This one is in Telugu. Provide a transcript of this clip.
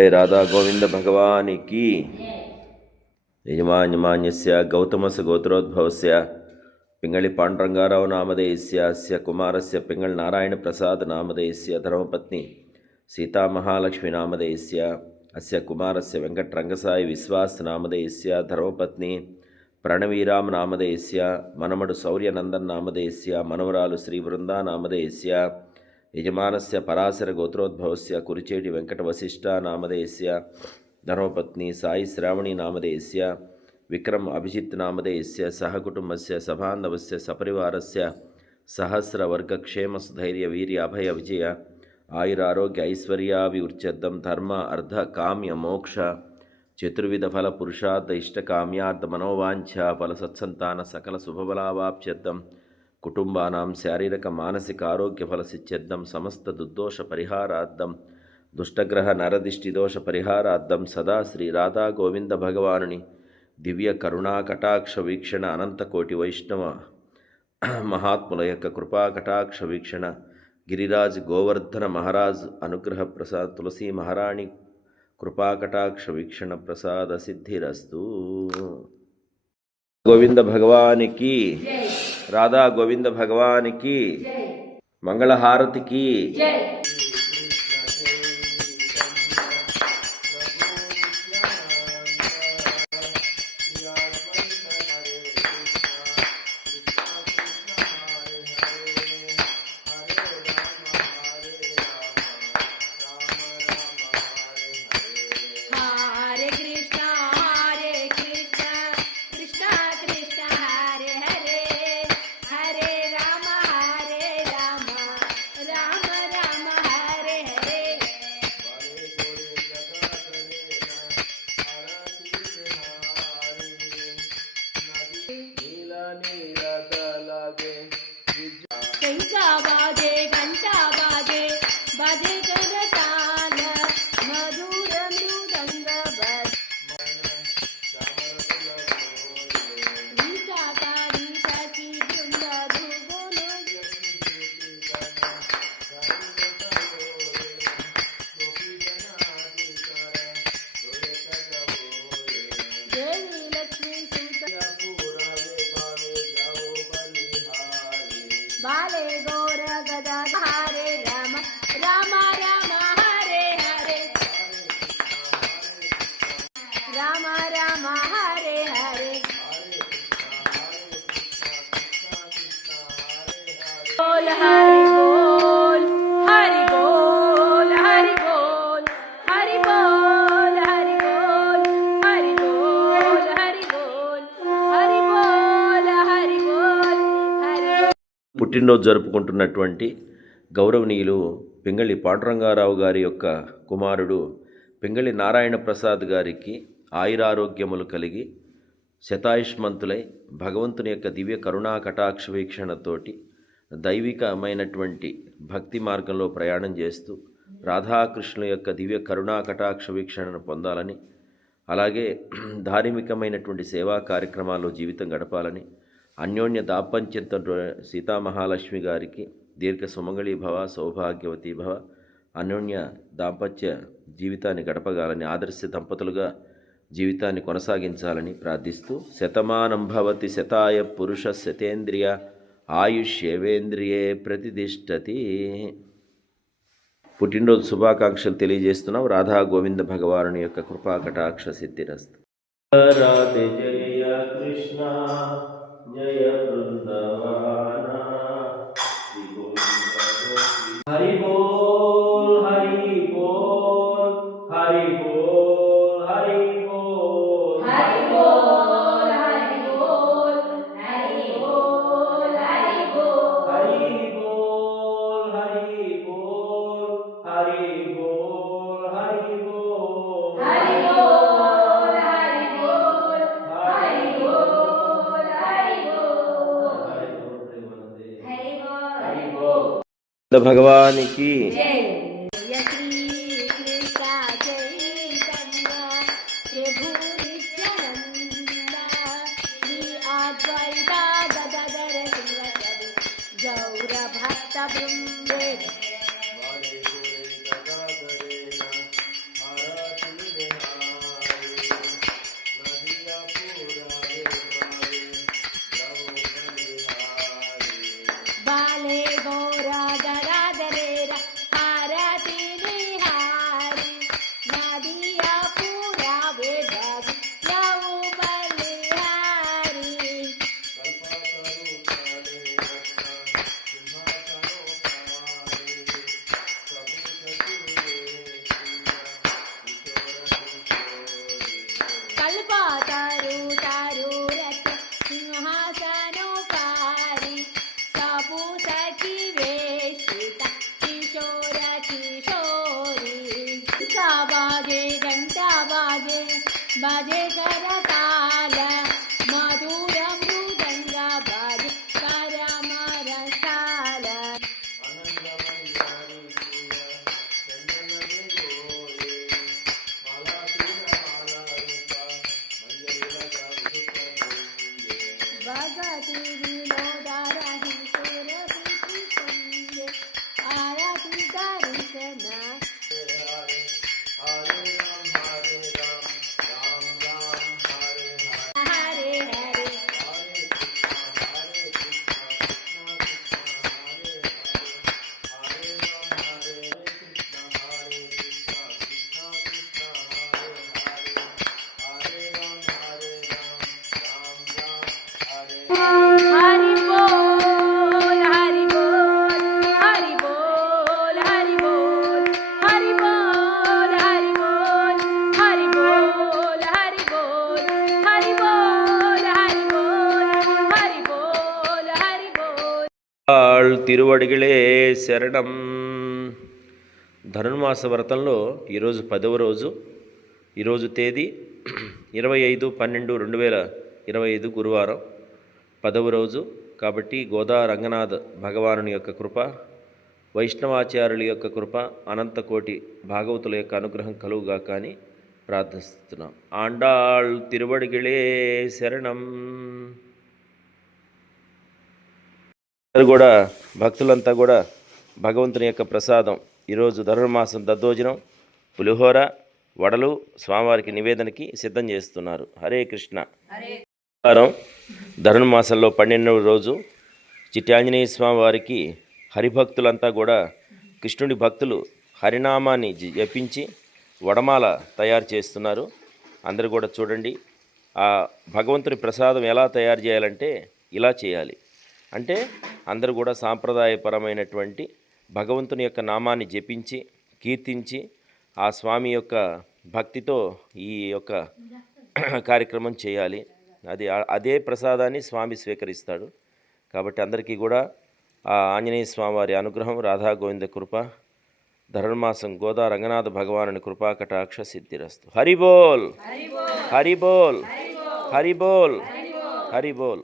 जय राधा गोविंद भगवान की। यजमान्यमान्यस्य गौतमस्य गोत्रोद्भवस्य पिंगळि पाण्डुरङ्गाराव नामधेयस्य अस्य कुमारस्य पिंगळि नारायण प्रसाद नामधेयस्य धर्मपत्नी सीता महालक्ष्मी नामधेयस्य अस्य कुमारस्य वेंकटरंगसाई विश्वास नामधेयस्य धर्मपत्नी प्रणवीराम नामधेयस्य मनमडु शौर्यनंदन नामधेयस्य मनवरालु श्रीवृंदा नामधेयस्य यजमानस्य पराशर गोत्रोद्भवस्य कुरिचेटि वेंकटवसिष्ठा नामधेयस्य धर्मपत्नी साई श्रावणी नामधेयस्य विक्रम अभिजित् नामधेयस्य सहकुटुम्बस्य सबान्धवस्य सपरिवारस्य सहस्रवर्गक्षेमस्थैर्य वीर्य अभय विजय आयुरारोग्य ऐश्वर्याभिवृद्ध्यर्थं धर्म अर्ध काम्य मोक्ष चतुर्विध फल पुरुषार्थ इष्टकाम्यार्थ मनोवांछा फल सत्संतान सकल शुभफलावाप्त्यर्थं कुटुंबानां शारीरिक मानसिक आरोग्य फलसिद्ध्यर्थं समस्त दुर्दोष परिहारार्थं दुष्टग्रह नरदिष्टिदोष परिहारार्थं सदा श्री राधा गोविंद भगवानुनि दिव्य करुणा कटाक्ष वीक्षण अनंत कोटि वैष्णव महात्मुల యొక్క కృపా కటాక్ష వీక్షణ గిరిరాజ్ గోవర్ధన మహారాజ్ అనుగ్రహ ప్రసాద్ తులసి మహారాణి కృపా కటాక్ష వీక్షణ ప్రసాద సిద్ధిరస్తు। गोविंद भगवान की, राधा गोविंद भगवान की, मंगल हारति की। बाले गौर गदा हरे राम राम राम हरे हरे राम राम हरे हरे बोल हरि बोल हरि बोल हरि बोल हरि बोल हरि बोल हरि बोल हरि बोल हरि बोल हरि बोल हरि పుట్టినరోజు జరుపుకుంటున్నటువంటి గౌరవనీయులు పింగళి పాండురంగారావు గారి యొక్క కుమారుడు పింగళి నారాయణ ప్రసాద్ గారికి ఆయురారోగ్యములు కలిగి శతాయుష్మంతులై భగవంతుని యొక్క దివ్య కరుణా కటాక్ష వీక్షణతోటి దైవికమైనటువంటి భక్తి మార్గంలో ప్రయాణం చేస్తూ రాధాకృష్ణుల యొక్క దివ్య కరుణా కటాక్ష వీక్షణను పొందాలని, అలాగే ధార్మికమైనటువంటి సేవా కార్యక్రమాల్లో జీవితం గడపాలని, అన్యోన్య దాంపత్యంతో సీతామహాలక్ష్మి గారికి దీర్ఘ సుమంగళీ భవ సౌభాగ్యవతి భవ అన్యోన్య దాంపత్య జీవితాన్ని గడపగాలని, ఆదర్శ దంపతులుగా జీవితాన్ని కొనసాగించాలని ప్రార్థిస్తూ శతమానం భవతి శతాయ పురుష శతేంద్రియ ఆయుష్యేవేంద్రియే ప్రతిదిష్టతి। పుట్టినరోజు శుభాకాంక్షలు తెలియజేస్తున్నాం। రాధా గోవింద భగవానుని యొక్క కృపా కటాక్ష సిద్ధిరస్తు। రాధే జయ కృష్ణ जय वृंदावन हरि बोल हरि बोल हरि बोल हरि बोल हरि बोल हरि बोल हरि बोल हरि बोल हरि बोल हरि बोल हरि बोल हरि बोल हरि बोल हरि बोल हरि बोल भगवान की जय। श्री कृष्ण चैतन्य प्रभु नित्यानंद श्री अद्वैत गदाधर श्रीवासदि गौर भक्त वृंदे बाजे करताल मधुर मृदंग बाजे करमरसाल भगति विनोदारहि सुरभिषि संगे आरति दर्शन हरे हरे हरि बोल हरि बोल हरि बोल हरि बोल हरि बोल हरि बोल हरि बोल हरि बोल हरि बोल हरि बोल हरि बोल हरि बोल ఆళ్ తిరువడిగలే శరణం. ధనుర్మాస వ్రతంలో ఈరోజు 10వ రోజు. ఈరోజు తేదీ 25/12/2025 గురువారం 10వ రోజు. కాబట్టి గోదా రంగనాథ్ భగవానుని యొక్క కృప, వైష్ణవాచార్యుల యొక్క కృప, అనంతకోటి భాగవతుల యొక్క అనుగ్రహం కలుగుగాక అని ప్రార్థిస్తున్నాం. ఆండాళ్ తిరువడిగలే శరణం. అందరూ కూడా భక్తులంతా కూడా భగవంతుని యొక్క ప్రసాదం ఈరోజు ధనుర్మాసం దద్దోజనం, పులిహోర, వడలు స్వామివారికి నివేదనకి సిద్ధం చేస్తున్నారు. హరే కృష్ణ. వారం ధనుర్మాసంలో 12వ రోజు చిట్టి ఆంజనేయ స్వామి వారికి హరిభక్తులంతా కూడా కృష్ణుడి భక్తులు హరినామాన్ని జపించి వడమాల తయారు చేస్తున్నారు. అందరూ కూడా చూడండి. ఆ భగవంతుని ప్రసాదం ఎలా తయారు చేయాలంటే ఇలా చేయాలి. అంటే అందరూ కూడా సాంప్రదాయపరమైనటువంటి భగవంతుని యొక్క నామాన్ని జపించి కీర్తించి ఆ స్వామి యొక్క భక్తితో ఈ యొక్క కార్యక్రమం చేయాలి. అదే ప్రసాదాన్ని స్వామి స్వీకరిస్తాడు. కాబట్టి అందరికీ కూడా ఆ ఆంజనేయ స్వామి వారి అనుగ్రహం, రాధా గోవింద కృప, ధనుర్మాసం గోదా రంగనాథ భగవానుని కృపా కటాక్ష సిద్ధిరస్తు. హరి బోల్ హరి బోల్ హరి బోల్ హరి బోల్.